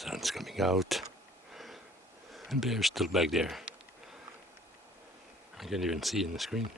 Sun's coming out. And bear's still back there. I can't even see in the screen.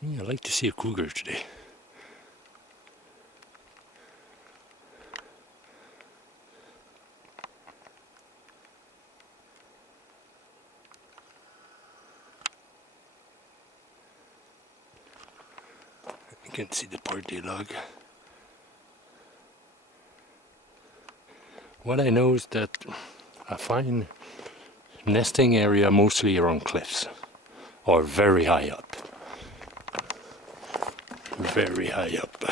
Yeah, I'd like to see a cougar today. You can see the party log. What I know is that I find nesting area mostly around cliffs or very high up. Very high up.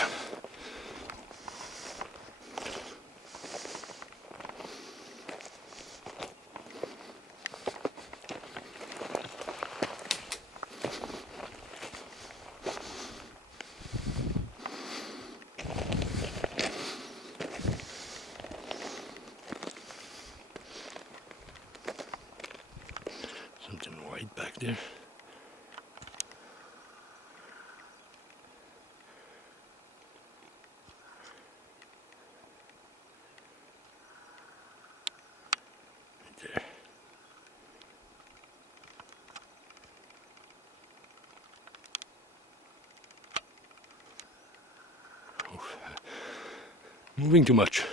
Something white back there. There. Moving too much.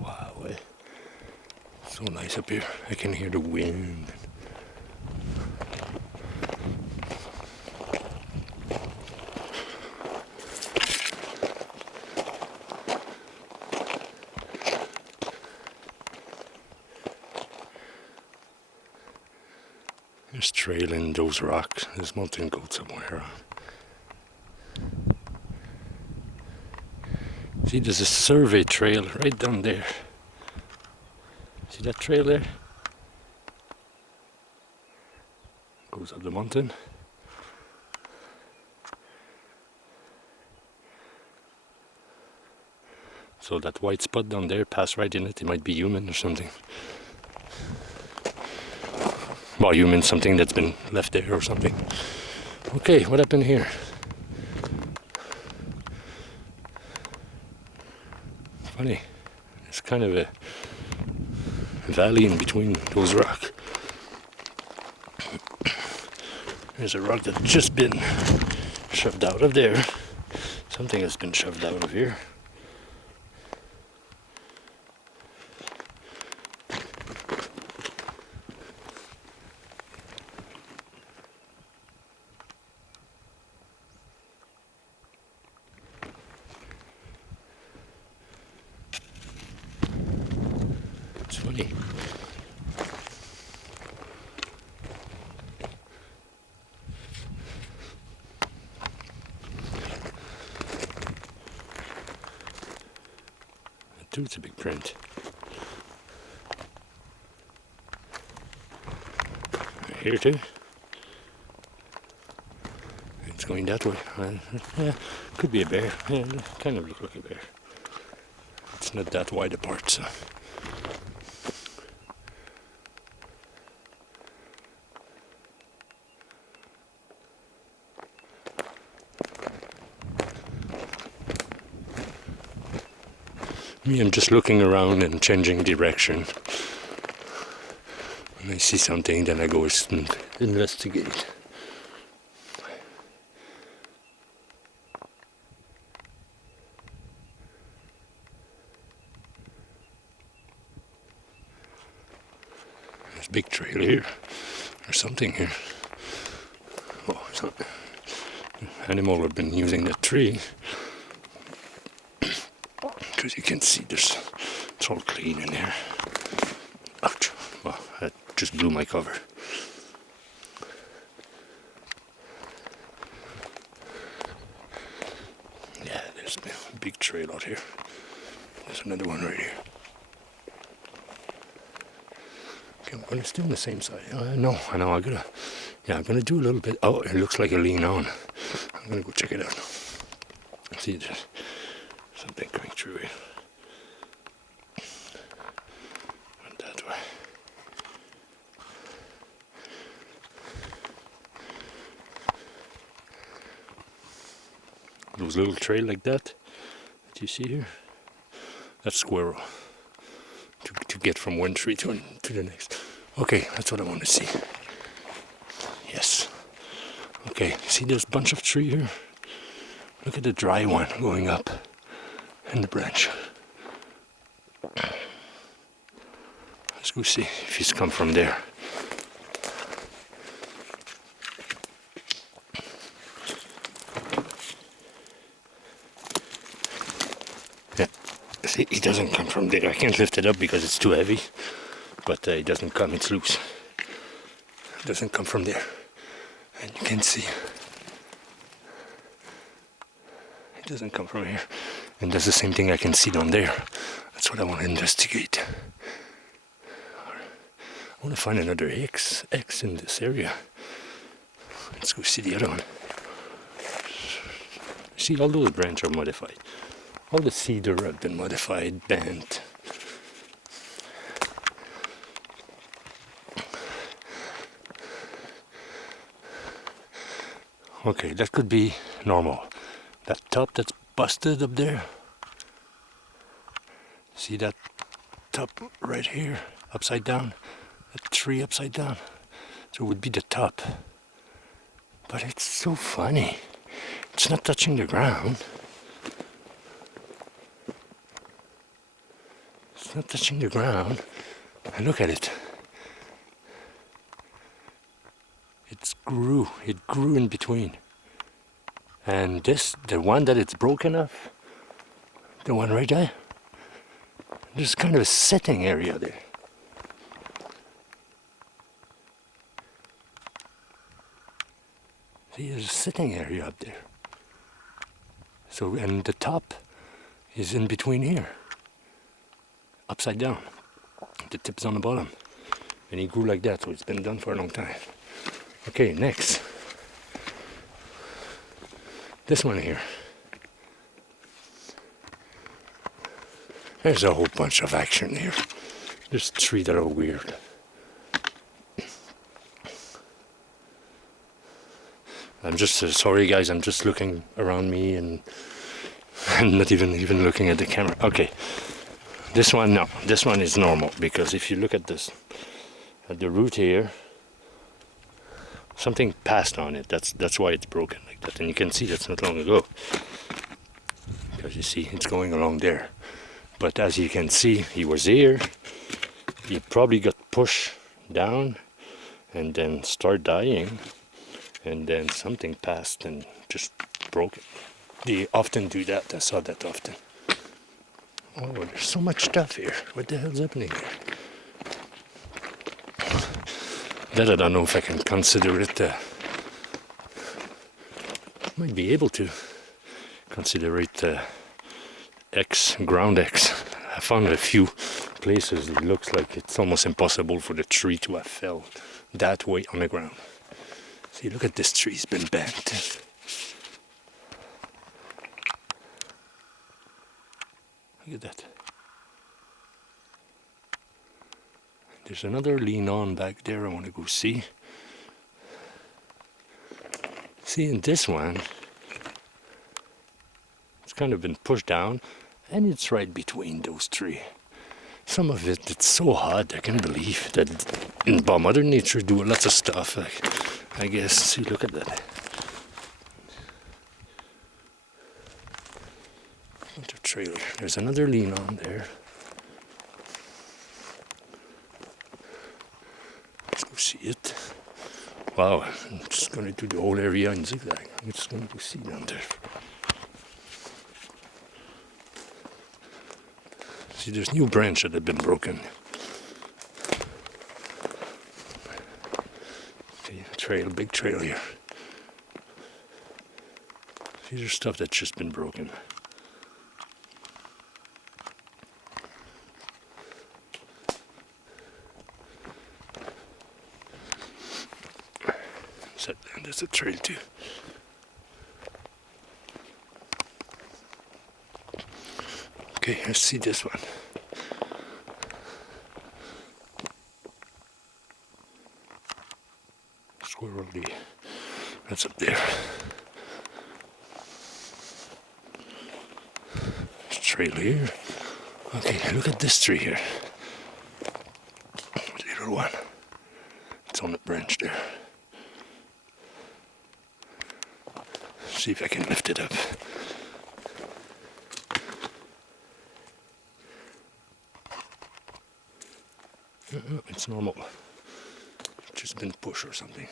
Wow, so nice up here. I can hear the wind. There's trail in those rocks. There's mountain goat somewhere. See, there's a survey trail right down there. See that trail there? Goes up the mountain. So that white spot down there, pass right in it. It might be human or something. Well, human, something that's been left there or something. Okay, what happened here? Funny. It's kind of a valley in between those rocks. There's a rock that's just been shoved out of there. Something has been shoved out of here. It's funny. Too, it's a big print. Here too. It's going that way. Yeah, could be a bear. Yeah, kind of look like a bear. It's not that wide apart, so. Me, I'm just looking around and changing direction. When I see something, then I go investigate. There's a big trail here, or something here. Oh, some animal have been using that tree. Because you can see it's all clean in here. Ouch. Well, that just blew my cover. Yeah, there's a big trail out here. There's another one right here. Okay, I'm going to stay on the same side. No, I know, I'm gonna do a little bit. Oh, it looks like a lean on. I'm gonna go check it out. See, there's something coming through here. those little trail like that you see here, that's squirrel. To get from one tree to the next. Okay, that's what I want to see. Yes. Okay, see this bunch of tree here? Look at the dry one going up in the branch. Let's go see if he's come from there. Yeah, see, he doesn't come from there. I can't lift it up because it's too heavy, but it doesn't come, it's loose. It doesn't come from there. And you can see it doesn't come from here. And that's the same thing I can see down there. That's what I want to investigate. I want to find another X in this area. Let's go see the other one. See, all those branches are modified. All the cedar have been modified, bent. Okay, that could be normal. That top that's busted up there. See that top right here, upside down? That tree upside down. So it would be the top. But it's so funny. It's not touching the ground. It's not touching the ground. And look at it. It grew in between. And this, the one that it's broken off, the one right there, there's kind of a sitting area there. See, there's a sitting area up there. So, and the top is in between here, upside down. The tip's on the bottom. And he grew like that, so it's been done for a long time. Okay, next. This one here. There's a whole bunch of action here. There's three that are weird. I'm just sorry guys, I'm just looking around me and I'm not even looking at the camera. Okay. This one, no. This one is normal because if you look at this, at the root here, something passed on it. That's why it's broken like that. And you can see that's not long ago. Because you see, it's going along there. But as you can see, he was here. He probably got pushed down and then started dying. And then something passed and just broke it. They often do that. I saw that often. Oh, there's so much stuff here. What the hell's happening here? That I don't know if I can consider it. Might be able to consider it ground X. I found a few places it looks like it's almost impossible for the tree to have fell that way on the ground. See, look at this tree, it's been bent. Look at that. There's another lean on back there I want to go see. See, in this one, it's kind of been pushed down and it's right between those three. Some of it, it's so hard, I can't believe that in Mother Nature do lots of stuff. I guess, see, look at that. Another trailer. There's another lean on there. See it. Wow, I'm just going to do the whole area in zigzag. I'm just going to see down there. See, there's new branches that have been broken. See, trail, big trail here. See, there's stuff that's just been broken. And there's a trail too. Okay, let's see this one. Squirrel Lee. That's up there. trail here. Okay, look at this tree here. Little one. It's on the branch there. See if I can lift it up. It's normal. Just been pushed or something.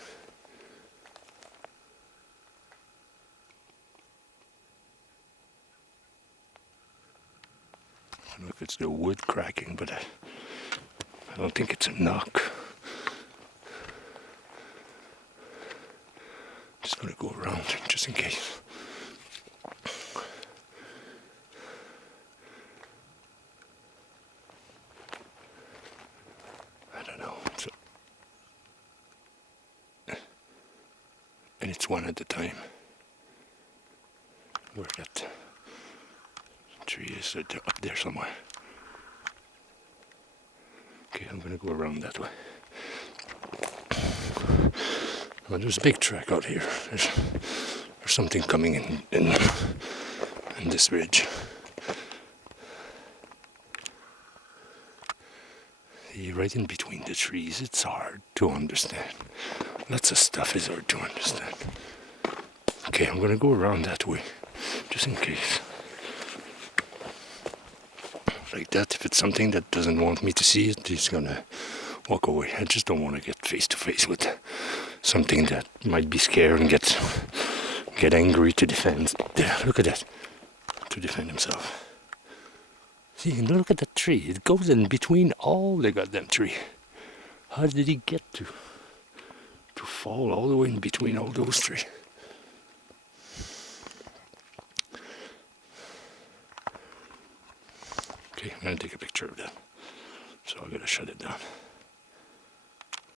I don't know if it's the wood cracking, but I don't think it's a knock. Just gonna go around just in case. I don't know. And it's one at a time. Where that tree is, up there somewhere. Okay, I'm gonna go around that way. Well, there's a big track out here. There's something coming in this ridge. See, right in between the trees, it's hard to understand. Lots of stuff is hard to understand. Okay, I'm gonna go around that way, just in case. Like that, if it's something that doesn't want me to see it, he's gonna walk away. I just don't want to get face to face with something that might be scared and get angry to defend. There, look at that. To defend himself. See, and look at that tree. It goes in between all the goddamn tree. How did he get to fall all the way in between all those trees? Okay, I'm gonna take a picture of that. So I gotta shut it down.